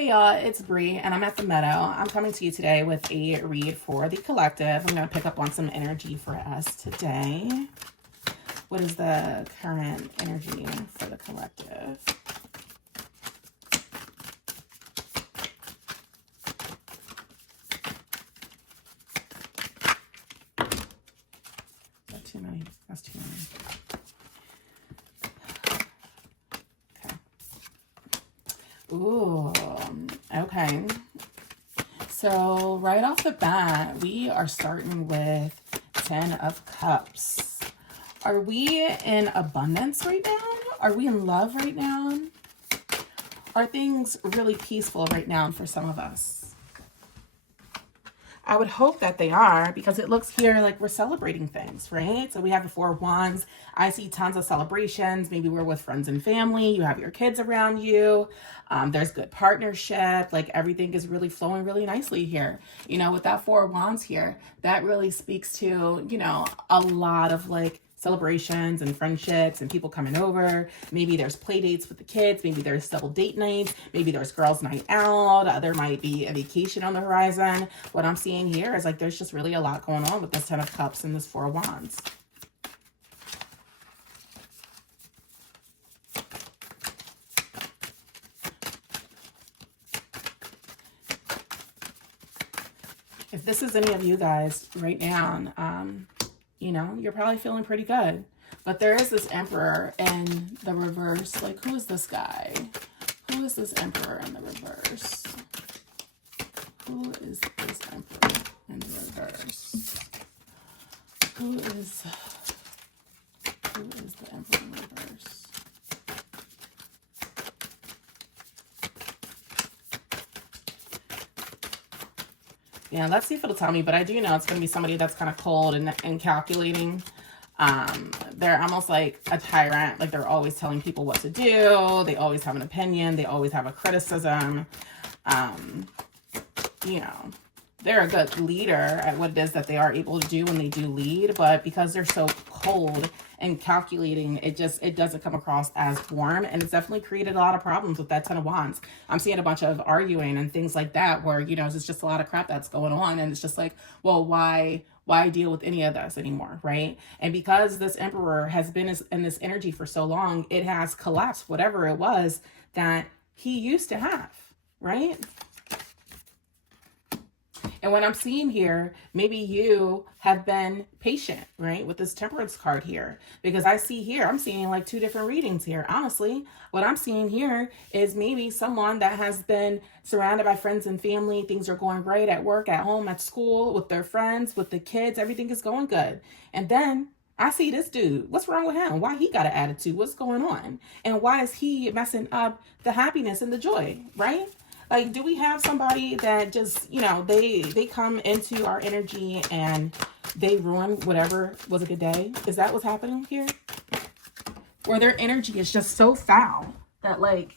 Hey y'all, it's Bree and I'm at the Meadow. I'm coming to you today with a read for the collective. I'm going to pick up on some energy for us today. What is the current energy for the collective? Is that too many? That's too many. Ooh, okay. So right off the bat, we are starting with 10 of Cups. Are we in abundance right now? Are we in love right now? Are things really peaceful right now for some of us? I would hope that they are, because it looks here like we're celebrating things, right? So we have the Four of Wands. I see tons of celebrations. Maybe we're with friends and family. You have your kids around you. There's good partnership. Like everything is really flowing really nicely here. You know, with that Four of Wands here, that really speaks to, you know, a lot of like celebrations and friendships and people coming over. Maybe there's play dates with the kids. Maybe there's double date nights. Maybe there's girls' night out. There might be a vacation on the horizon. What I'm seeing here is like there's just really a lot going on with this 10 of Cups and this Four of Wands. If this is any of you guys right now, you know, you're probably feeling pretty good. But there is this Emperor in the reverse. Like, who is this guy? Who is this Emperor in the reverse? Who is this Emperor in the reverse? Who is the Emperor in the reverse? Yeah, let's see if it'll tell me, but I do know it's going to be somebody that's kind of cold and calculating. They're almost like a tyrant. Like they're always telling people what to do. They always have an opinion. They always have a criticism. You know, they're a good leader at what it is that they are able to do when they do lead, but because they're so cold and calculating, it doesn't come across as warm, and it's definitely created a lot of problems with that 10 of Wands. I'm seeing a bunch of arguing and things like that where, you know, it's just a lot of crap that's going on, and it's just like, well, why deal with any of this anymore, right? And because this Emperor has been in this energy for so long, it has collapsed whatever it was that he used to have, right? And what I'm seeing here, maybe you have been patient, right, with this Temperance card here. Because I see here, I'm seeing like two different readings here. Honestly, what I'm seeing here is maybe someone that has been surrounded by friends and family. Things are going great at work, at home, at school, with their friends, with the kids. Everything is going good. And then I see this dude. What's wrong with him? Why he got an attitude? What's going on? And why is he messing up the happiness and the joy, right? Like, do we have somebody that just, you know, they come into our energy and they ruin whatever was a good day? Is that what's happening here? Or their energy is just so foul that, like,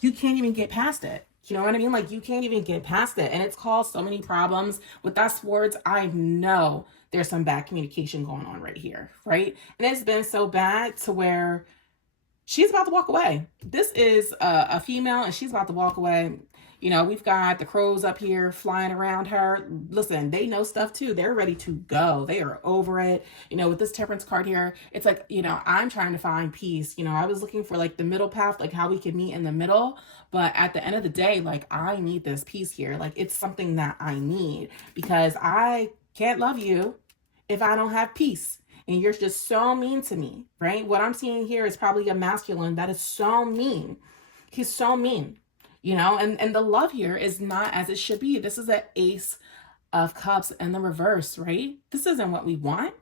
you can't even get past it. You know what I mean? Like, you can't even get past it. And it's caused so many problems. With that swords, I know there's some bad communication going on right here, right? And it's been so bad to where she's about to walk away. This is a female and she's about to walk away. You know, we've got the crows up here flying around her. Listen, they know stuff too. They're ready to go. They are over it. You know, with this Temperance card here, it's like, you know, I'm trying to find peace. You know, I was looking for like the middle path, like how we could meet in the middle. But at the end of the day, like I need this peace here. Like it's something that I need because I can't love you if I don't have peace. And you're just so mean to me, right? What I'm seeing here is probably a masculine that is so mean. He's so mean. You know, and the love here is not as it should be. This is an Ace of Cups in the reverse, right? This isn't what we want.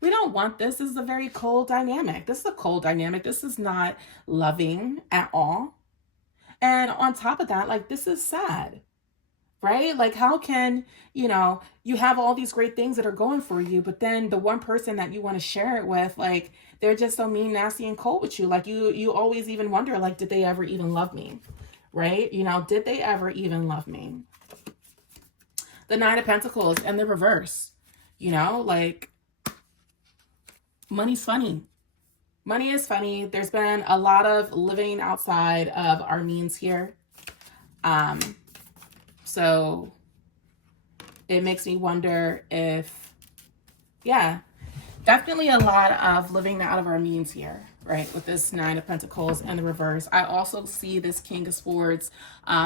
We don't want this. This is a very cold dynamic. This is a cold dynamic. This is not loving at all. And on top of that, like, this is sad, right? Like, how can, you know, you have all these great things that are going for you, but then the one person that you want to share it with, like, they're just so mean, nasty, and cold with you. Like, you always even wonder, like, did they ever even love me? Right? You know, did they ever even love me? The Nine of Pentacles and the reverse. You know, like, money's funny. Money is funny. There's been a lot of living outside of our means here. So it makes me wonder if, yeah, definitely a lot of living out of our means here, right? With this Nine of Pentacles and the reverse. I also see this King of Swords.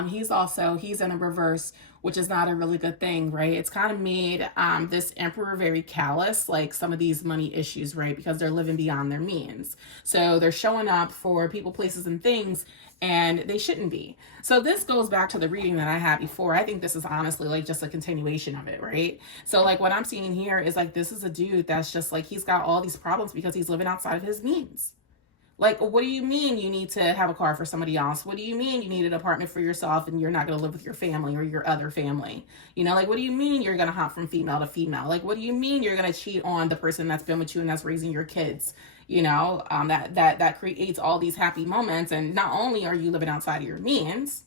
He's in a reverse, which is not a really good thing, right? It's kind of made this Emperor very callous, like some of these money issues, right? Because they're living beyond their means. So they're showing up for people, places, and things, and they shouldn't be. So this goes back to the reading that I had before. I think this is honestly like just a continuation of it, right? So like what I'm seeing here is like, this is a dude that's just like, he's got all these problems because he's living outside of his means. Like, what do you mean you need to have a car for somebody else? What do you mean you need an apartment for yourself and you're not going to live with your family or your other family? You know, like, what do you mean you're going to hop from female to female? Like, what do you mean you're going to cheat on the person that's been with you and that's raising your kids? You know, that creates all these happy moments. And not only are you living outside of your means,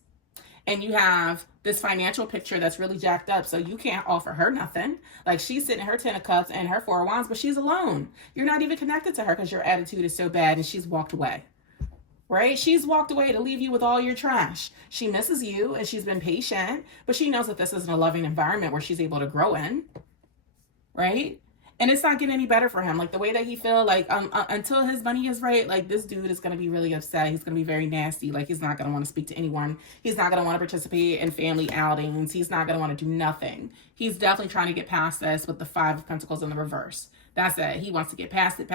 and you have this financial picture that's really jacked up, so you can't offer her nothing. Like, she's sitting in her 10 of cups and her 4 of wands, but she's alone. You're not even connected to her because your attitude is so bad, and she's walked away, right? She's walked away to leave you with all your trash. She misses you and she's been patient, but she knows that this isn't a loving environment where she's able to grow in, right? And it's not getting any better for him. Like, the way that he feel, like, until his money is right, like, this dude is going to be really upset. He's going to be very nasty. Like, he's not going to want to speak to anyone. He's not going to want to participate in family outings. He's not going to want to do nothing. He's definitely trying to get past this with the 5 of Pentacles in the reverse. That's it. He wants to get past it.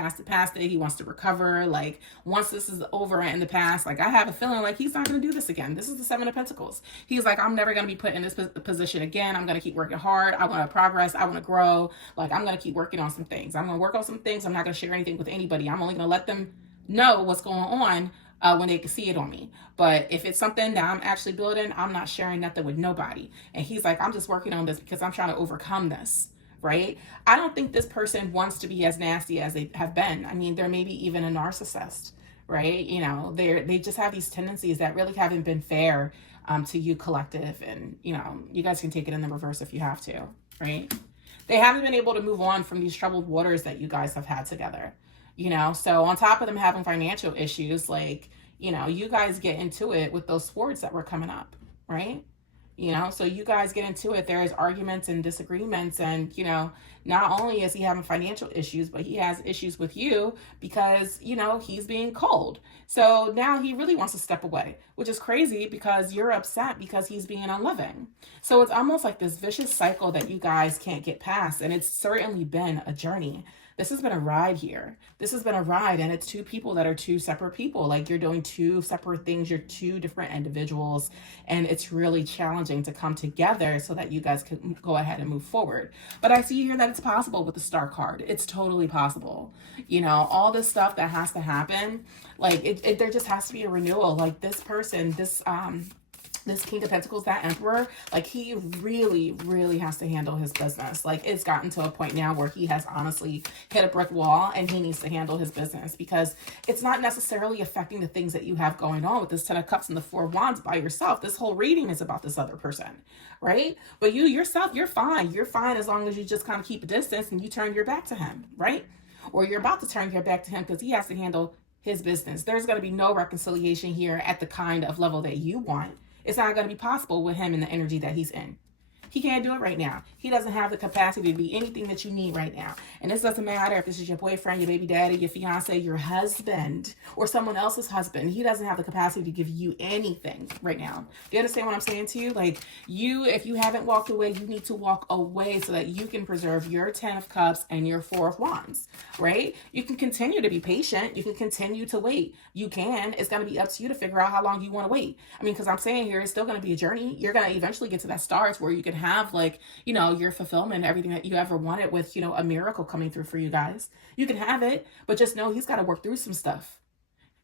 He wants to recover. Like, once this is over in the past, like, I have a feeling like he's not going to do this again. This is the 7 of Pentacles. He's like, I'm never going to be put in this position again. I'm going to keep working hard. I want to progress. I want to grow. Like, I'm going to keep working on some things. I'm going to work on some things. I'm not going to share anything with anybody. I'm only going to let them know what's going on when they can see it on me. But if it's something that I'm actually building, I'm not sharing nothing with nobody. And he's like, I'm just working on this because I'm trying to overcome this. Right? I don't think this person wants to be as nasty as they have been. I mean, they're maybe even a narcissist, right? You know, they just have these tendencies that really haven't been fair to you, collective. And, you know, you guys can take it in the reverse if you have to, right? They haven't been able to move on from these troubled waters that you guys have had together, you know? So on top of them having financial issues, like, you know, you guys get into it with those swords that were coming up, right? You know, so you guys get into it. There's arguments and disagreements. And, you know, not only is he having financial issues, but he has issues with you because, you know, he's being cold. So now he really wants to step away, which is crazy because you're upset because he's being unloving. So it's almost like this vicious cycle that you guys can't get past. And it's certainly been a journey. This has been a ride here. This has been a ride, and it's 2 people that are 2 separate people. Like, you're doing 2 separate things. You're 2 different individuals, and it's really challenging to come together so that you guys can go ahead and move forward. But I see here that it's possible with the Star card. It's totally possible. You know, all this stuff that has to happen, like, there just has to be a renewal. Like, this person, this King of Pentacles, that Emperor, like, he really, really has to handle his business. Like, it's gotten to a point now where he has honestly hit a brick wall and he needs to handle his business because it's not necessarily affecting the things that you have going on with this 10 of Cups and the 4 of Wands by yourself. This whole reading is about this other person, right? But you yourself, you're fine. You're fine as long as you just kind of keep a distance and you turn your back to him, right? Or you're about to turn your back to him because he has to handle his business. There's going to be no reconciliation here at the kind of level that you want. It's not going to be possible with him and the energy that he's in. He can't do it right now. He doesn't have the capacity to be anything that you need right now. And this doesn't matter if this is your boyfriend, your baby daddy, your fiance, your husband, or someone else's husband. He doesn't have the capacity to give you anything right now. Do you understand what I'm saying to you? Like, if you haven't walked away, you need to walk away so that you can preserve your 10 of Cups and your 4 of Wands, right? You can continue to be patient. You can continue to wait. You can. It's going to be up to you to figure out how long you want to wait. I mean, because I'm saying here, it's still going to be a journey. You're going to eventually get to that start where you can have, like, you know, your fulfillment, everything that you ever wanted with, you know, a miracle coming through for you guys. You can have it, but just know he's got to work through some stuff.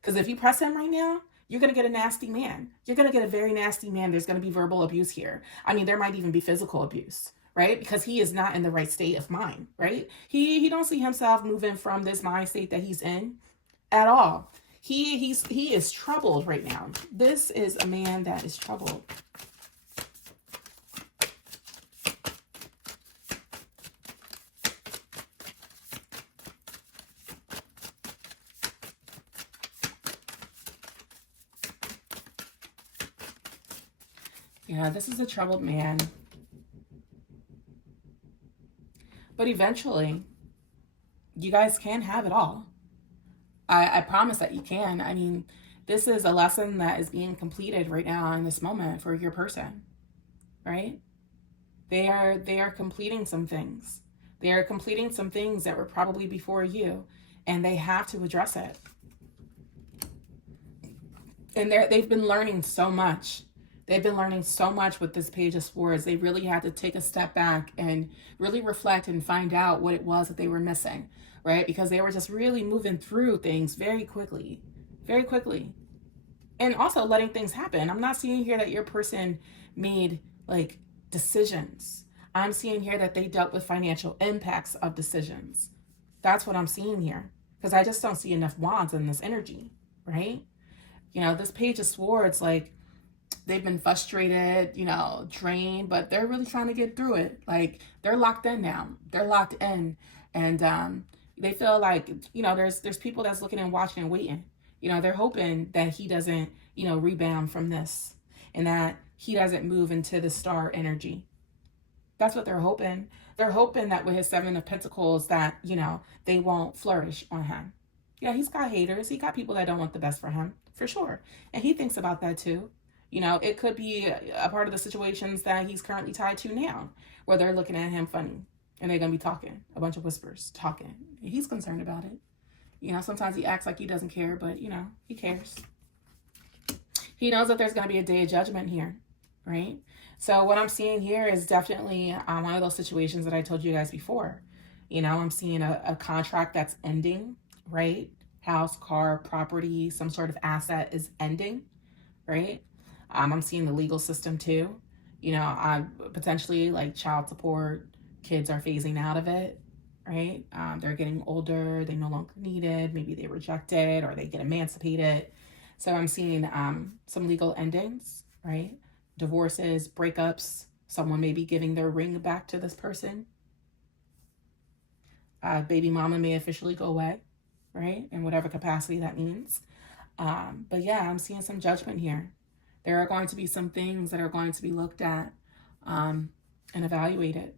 Because if you press him right now, you're going to get a nasty man. You're going to get a very nasty man. There's going to be verbal abuse here. I mean, there might even be physical abuse, right? Because he is not in the right state of mind, right? He don't see himself moving from this mind state that he's in at all. He is troubled right now. This is a man that is troubled. Yeah, this is a troubled man. But eventually, you guys can have it all. I promise that you can. I mean, this is a lesson that is being completed right now in this moment for your person, right? They are completing some things. They are completing some things that were probably before you, and they have to address it. And they've been learning so much. They've been learning so much with this Page of Swords. They really had to take a step back and really reflect and find out what it was that they were missing, right? Because they were just really moving through things very quickly, very quickly. And also letting things happen. I'm not seeing here that your person made like decisions. I'm seeing here that they dealt with financial impacts of decisions. That's what I'm seeing here. Because I just don't see enough wands in this energy, right? You know, this Page of Swords, like, they've been frustrated, you know, drained, but they're really trying to get through it. Like, they're locked in now. They're locked in. And they feel like, you know, there's people that's looking and watching and waiting. You know, they're hoping that he doesn't, you know, rebound from this and that he doesn't move into the star energy. That's what they're hoping. They're hoping that with his Seven of Pentacles that, you know, they won't flourish on him. Yeah, he's got haters. He got people that don't want the best for him, for sure. And he thinks about that too. You know, it could be a part of the situations that he's currently tied to now, where they're looking at him funny and they're going to be talking, a bunch of whispers, talking. He's concerned about it. You know, sometimes he acts like he doesn't care, but, you know, he cares. He knows that there's going to be a day of judgment here, right? So what I'm seeing here is definitely one of those situations that I told you guys before. You know, I'm seeing a contract that's ending, right? House, car, property, some sort of asset is ending, right? I'm seeing the legal system too. You know, I potentially like child support, kids are phasing out of it, right? They're getting older, they no longer need it, maybe they reject it or they get emancipated. So I'm seeing some legal endings, right? Divorces, breakups, someone may be giving their ring back to this person. Baby mama may officially go away, right? In whatever capacity that means. But yeah, I'm seeing some judgment here. There are going to be some things that are going to be looked at and evaluated.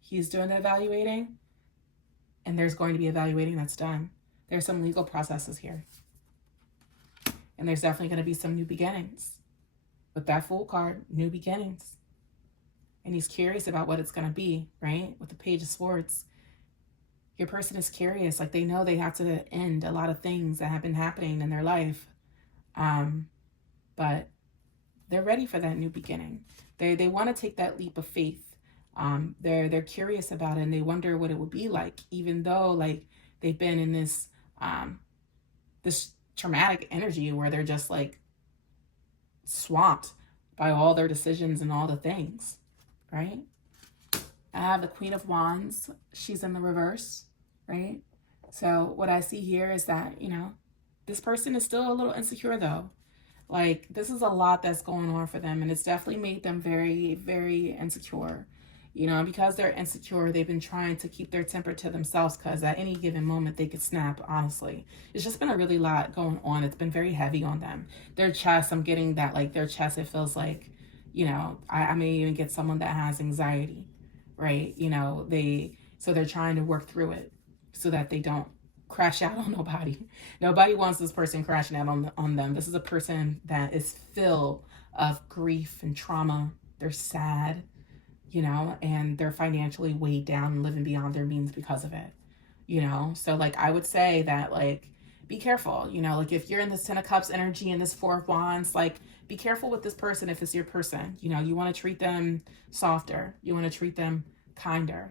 He's doing the evaluating, and there's going to be evaluating that's done. There's some legal processes here. And there's definitely going to be some new beginnings. With that Fool card, new beginnings. And he's curious about what it's going to be, right? With the Page of Swords. Your person is curious. Like, they know they have to end a lot of things that have been happening in their life. But they're ready for that new beginning. They want to take that leap of faith. They're curious about it, and they wonder what it would be like, even though like they've been in this this traumatic energy where they're just like swamped by all their decisions and all the things, right? I have the Queen of Wands. She's in the reverse, right? So what I see here is that, you know, this person is still a little insecure though. Like, this is a lot that's going on for them, and it's definitely made them very, very insecure. You know, and because they're insecure, they've been trying to keep their temper to themselves because at any given moment they could snap, honestly. It's just been a really lot going on. It's been very heavy on them. Their chest, I'm getting that, like, their chest, it feels like, you know, I may even get someone that has anxiety, right? You know, so they're trying to work through it so that they don't crash out on nobody. Nobody wants this person crashing out on them. This is a person that is filled of grief and trauma. They're sad, you know, and they're financially weighed down and living beyond their means because of it, you know? So like, I would say that, like, be careful, you know, like if you're in this Ten of Cups energy and this Four of Wands, like, be careful with this person if it's your person. You know, you want to treat them softer. You want to treat them kinder.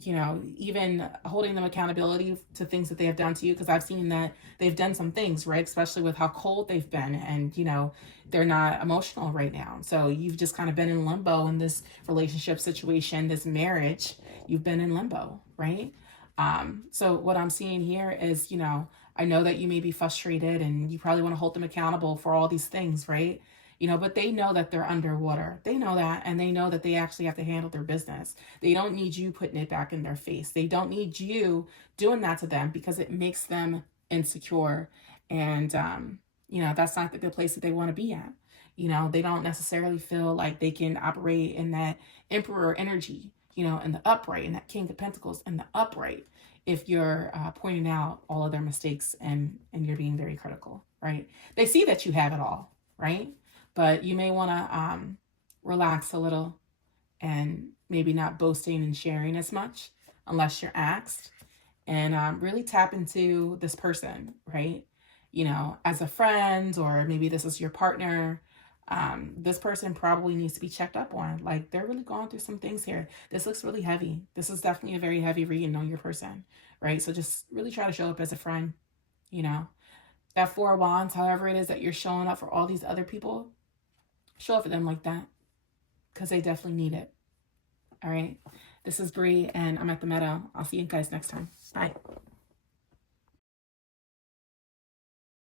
You know, even holding them accountability to things that they have done to you, because I've seen that they've done some things, right? Especially with how cold they've been, and, you know, they're not emotional right now. So you've just kind of been in limbo in this relationship situation, this marriage. You've been in limbo, right? So what I'm seeing here is, you know, I know that you may be frustrated and you probably want to hold them accountable for all these things, right? You know, but they know that they're underwater. They know that, and they know that they actually have to handle their business. They don't need you putting it back in their face. They don't need you doing that to them because it makes them insecure. And, you know, that's not the good place that they want to be at. You know, they don't necessarily feel like they can operate in that emperor energy, you know, in the upright, in that king of pentacles in the upright, if you're pointing out all of their mistakes and you're being very critical, right? They see that you have it all, right? But you may want to relax a little and maybe not boasting and sharing as much unless you're asked, and really tap into this person, right? You know, as a friend, or maybe this is your partner. This person probably needs to be checked up on. Like, they're really going through some things here. This looks really heavy. This is definitely a very heavy reading on your person, right? So just really try to show up as a friend, you know. That Four of Wands, however it is that you're showing up for all these other people, show up for them like that, because they definitely need it. All right. This is Bree, and I'm at the Meadow. I'll see you guys next time. Bye.